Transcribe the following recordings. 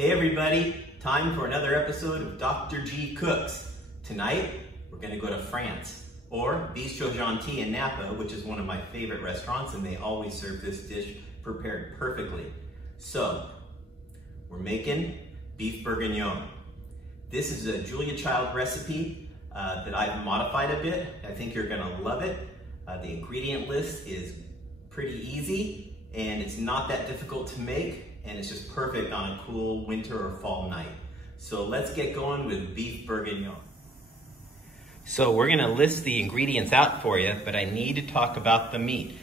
Hey everybody, time for another episode of Dr. G Cooks. Tonight, we're gonna go to France, or Bistro Gentil in Napa, which is one of my favorite restaurants, and they always serve this dish prepared perfectly. So, we're making beef bourguignon. This is a Julia Child recipe that I've modified a bit. I think you're gonna love it. The ingredient list is pretty easy, and it's not that difficult to make, and it's just perfect on a cool winter or fall night. So let's get going with beef bourguignon. So we're gonna list the ingredients out for you, but I need to talk about the meat.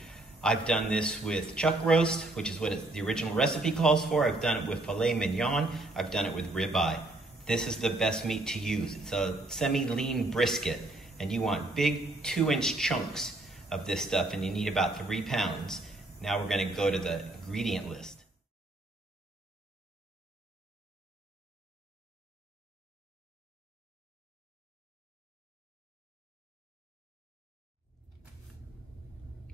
I've done this with chuck roast, which is what the original recipe calls for. I've done it with filet mignon. I've done it with ribeye. This is the best meat to use. It's a semi-lean brisket, and you want big 2-inch chunks of this stuff, and you need about 3 pounds. Now we're gonna go to the ingredient list.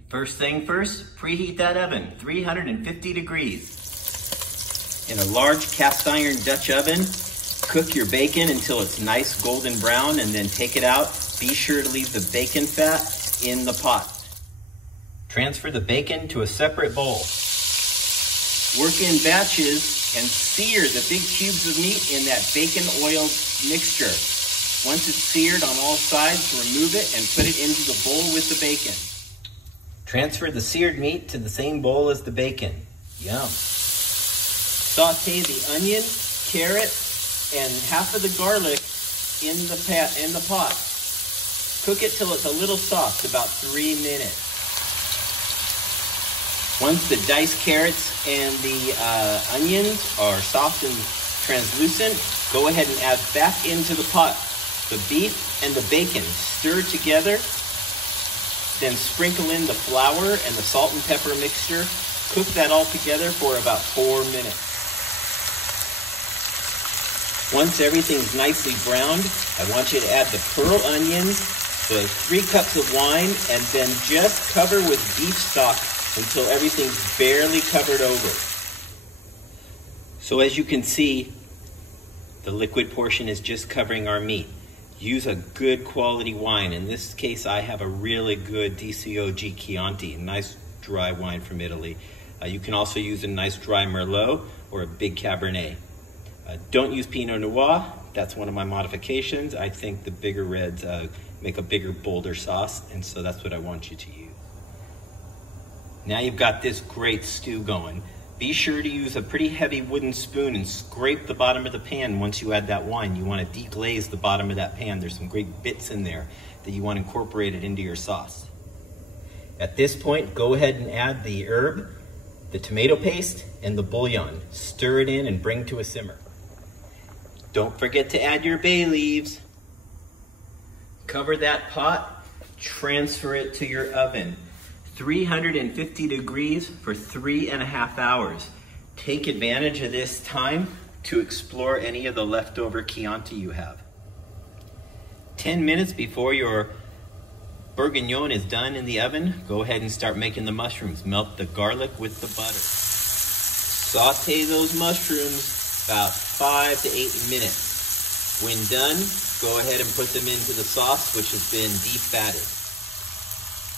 First thing first, preheat that oven, 350 degrees. In a large cast iron Dutch oven, cook your bacon until it's nice golden brown and then take it out. Be sure to leave the bacon fat in the pot. Transfer the bacon to a separate bowl. Work in batches and sear the big cubes of meat in that bacon oil mixture. Once it's seared on all sides, remove it and put it into the bowl with the bacon. Transfer the seared meat to the same bowl as the bacon. Yum. Saute the onion, carrot, and half of the garlic in the pot. Cook it till it's a little soft, about 3 minutes. Once the diced carrots and the onions are soft and translucent, go ahead and add back into the pot the beef and the bacon. Stir together. Then sprinkle in the flour and the salt and pepper mixture. Cook that all together for about 4 minutes. Once everything's nicely browned, I want you to add the pearl onion, the 3 cups of wine, and then just cover with beef stock until everything's barely covered over. So as you can see, the liquid portion is just covering our meat. Use a good quality wine. In this case, I have a really good DCOG Chianti, a nice dry wine from Italy. You can also use a nice dry Merlot or a big Cabernet. Don't use Pinot Noir. That's one of my modifications. I think the bigger reds make a bigger, bolder sauce, and so that's what I want you to use. Now you've got this great stew going. Be sure to use a pretty heavy wooden spoon and scrape the bottom of the pan once you add that wine. You want to deglaze the bottom of that pan. There's some great bits in there that you want incorporated into your sauce. At this point, go ahead and add the herb, the tomato paste, and the bouillon. Stir it in and bring to a simmer. Don't forget to add your bay leaves. Cover that pot, transfer it to your oven. 350 degrees for 3.5 hours. Take advantage of this time to explore any of the leftover Chianti you have. 10 minutes before your bourguignon is done in the oven, go ahead and start making the mushrooms. Melt the garlic with the butter. Saute those mushrooms about 5 to 8 minutes. When done, go ahead and put them into the sauce, which has been defatted.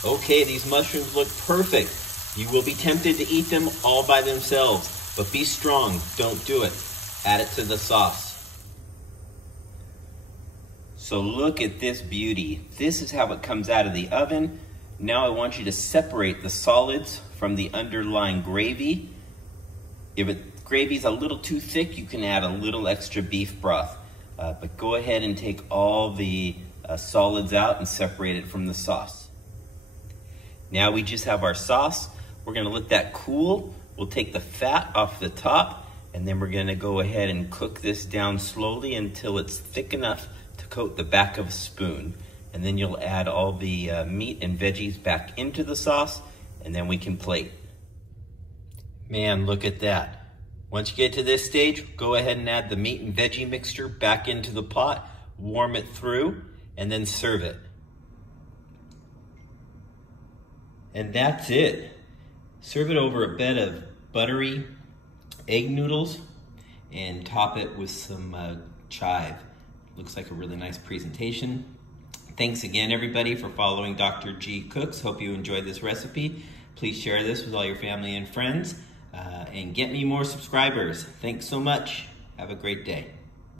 Okay, these mushrooms look perfect. You will be tempted to eat them all by themselves, but be strong, don't do it. Add it to the sauce. So look at this beauty. This is how it comes out of the oven. Now I want you to separate the solids from the underlying gravy. If the gravy's a little too thick, you can add a little extra beef broth. But go ahead and take all the solids out and separate it from the sauce. Now we just have our sauce. We're gonna let that cool. We'll take the fat off the top, and then we're gonna go ahead and cook this down slowly until it's thick enough to coat the back of a spoon. And then you'll add all the meat and veggies back into the sauce, and then we can plate. Man, look at that. Once you get to this stage, go ahead and add the meat and veggie mixture back into the pot, warm it through, and then serve it. And that's it. Serve it over a bed of buttery egg noodles and top it with some chive. Looks like a really nice presentation. Thanks again, everybody, for following Dr. G Cooks. Hope you enjoyed this recipe. Please share this with all your family and friends, and get me more subscribers. Thanks so much. Have a great day.